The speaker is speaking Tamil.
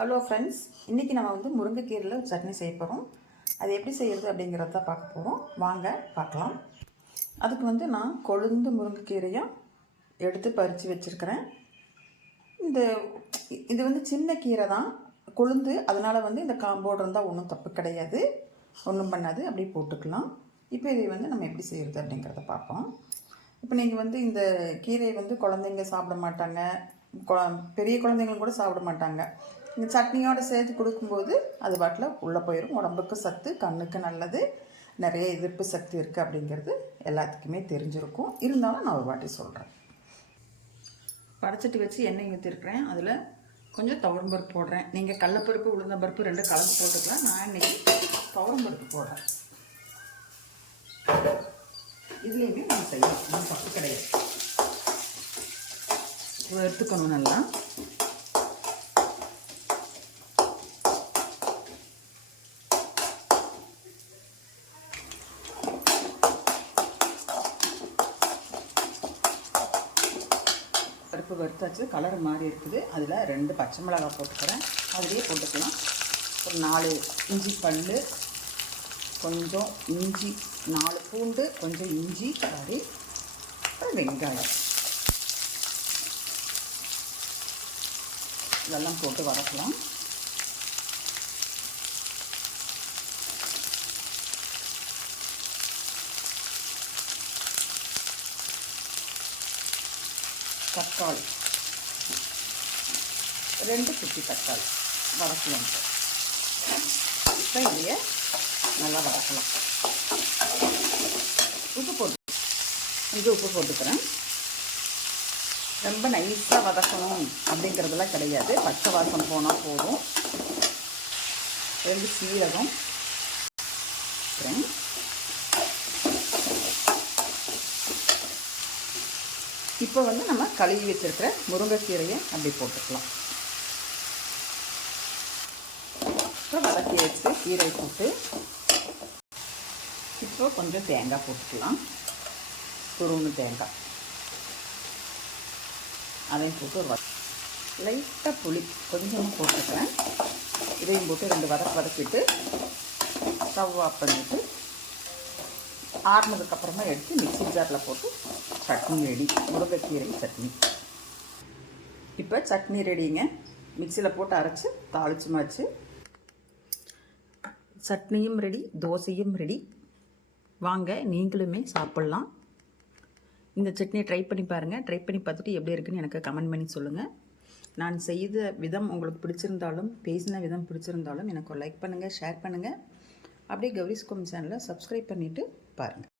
ஹலோ ஃப்ரெண்ட்ஸ், இன்றைக்கி நம்ம முருங்கைக்கீரையில் சட்னி செய்ய போகிறோம். அது எப்படி செய்கிறது அப்படிங்கிறத பார்க்க போகிறோம். வாங்க பார்க்கலாம். அதுக்கு நான் கொழுந்து முருங்கைக்கீரையாக எடுத்து பறித்து வச்சுருக்கிறேன். இது சின்ன கீரை தான், கொழுந்து. அதனால் இந்த காம்போடு இருந்தால் ஒன்றும் தப்பு கிடையாது, ஒன்றும் பண்ணாது, அப்படி போட்டுக்கலாம். இப்போ இதை நம்ம எப்படி செய்கிறது அப்படிங்கிறத பார்ப்போம். இப்போ நீங்கள் இந்த கீரையை குழந்தைங்க சாப்பிட மாட்டாங்க, பெரிய குழந்தைங்களும் கூட சாப்பிட மாட்டாங்க. இந்த சட்னியோடு சேர்த்து கொடுக்கும்போது அது பாட்டில் உள்ளே போயிடும். உடம்புக்கு சத்து, கண்ணுக்கு நல்லது, நிறைய எதிர்ப்பு சக்தி இருக்குது அப்படிங்கிறது எல்லாத்துக்குமே தெரிஞ்சிருக்கும். இருந்தாலும் நான் ஒரு வாட்டி சொல்கிறேன். படைச்சட்டி வச்சு எண்ணெய் ஊற்றிருக்கிறேன். அதில் கொஞ்சம் துவரம்பருப்பு போடுறேன். நீங்கள் கடலப்பருப்பு, உளுந்தம்பருப்பு ரெண்டு கலந்து போட்டுக்கலாம். நான் இன்றைக்கி துவரம்பருப்பு போடுறேன். இதுலேயுமே நம்ம செய்யலாம், நம்ம தப்பு கிடையாது. எடுத்துக்கணும் நல்லா. பருப்பு வறுத்தாச்சு, கலர் மாறி இருக்குது. அதில் 2 பச்சை மிளகாய் போட்டுக்கிறேன். அதிலே போட்டுக்கலாம். ஒரு 4 இஞ்சி பல், கொஞ்சம் இஞ்சி, 4 பூண்டு, கொஞ்சம் இஞ்சி, அப்புறம் வெங்காயம், இதெல்லாம் போட்டு வதக்கலாம். தக்காளி 2 குட்டி தக்காளி வதக்கலாம். இப்போ இதையே நல்லா வதக்கலாம். உப்பு போட்டுக்கிறேன். ரொம்ப நைஸாக வதக்கணும் அப்படிங்கிறதெல்லாம் கிடையாது. பச்சை வாசம் போனால் போதும். 2 சீரகம், இப்போ நம்ம கழுவி வச்சிருக்கிற முருங்கைக்கீரையை அப்படி போட்டுக்கலாம். அப்புறம் வதக்கி வச்சு கீரை போட்டு இப்போ கொஞ்சம் தேங்காய் போட்டுக்கலாம். துருவணு தேங்காய் அதையும் போட்டு ஒரு லைட்டாக புளி கொஞ்சமாக போட்டுக்கிறேன். இதையும் போட்டு 2 வதக்கிட்டு ஸ்டவ் ஆஃப் பண்ணிவிட்டு ஆறுனதுக்கப்புறமா எடுத்து மிக்ஸி ஜாரில் போட்டு சட்னி ரெடி. முருங்கைக்கீரை சட்னி. இப்போ சட்னி ரெடிங்க. மிக்சியில் போட்டு அரைச்சி தாளிச்சுமாச்சு. சட்னியும் ரெடி, தோசையும் ரெடி. வாங்க நீங்களுமே சாப்பிட்லாம். இந்த சட்னியை ட்ரை பண்ணி பாருங்கள். ட்ரை பண்ணி பார்த்துட்டு எப்படி இருக்குன்னு எனக்கு கமெண்ட் பண்ணி சொல்லுங்கள். நான் செய்த விதம் உங்களுக்கு பிடிச்சிருந்தாலும், பேசின விதம் பிடிச்சிருந்தாலும் எனக்கு ஒரு லைக் பண்ணுங்கள், ஷேர் பண்ணுங்கள். அப்படியே கௌரிஸ் கோம் சேனலை சப்ஸ்கிரைப் பண்ணிவிட்டு பாருங்கள்.